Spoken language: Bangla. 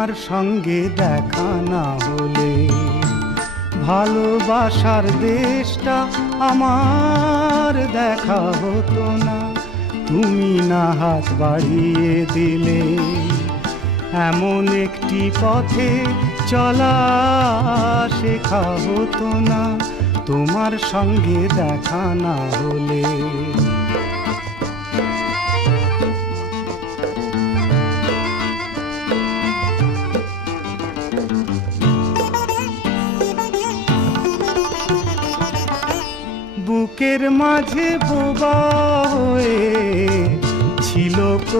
তোমার সঙ্গে দেখা না হলে ভালোবাসার দেশটা আমার দেখা হতো না। তুমি না হাত বাড়িয়ে দিলে এমন একটি পথে চলা শেখা হতো না তোমার সঙ্গে দেখা না হলে। বুকের মাঝে বোবা হয়ে ছিল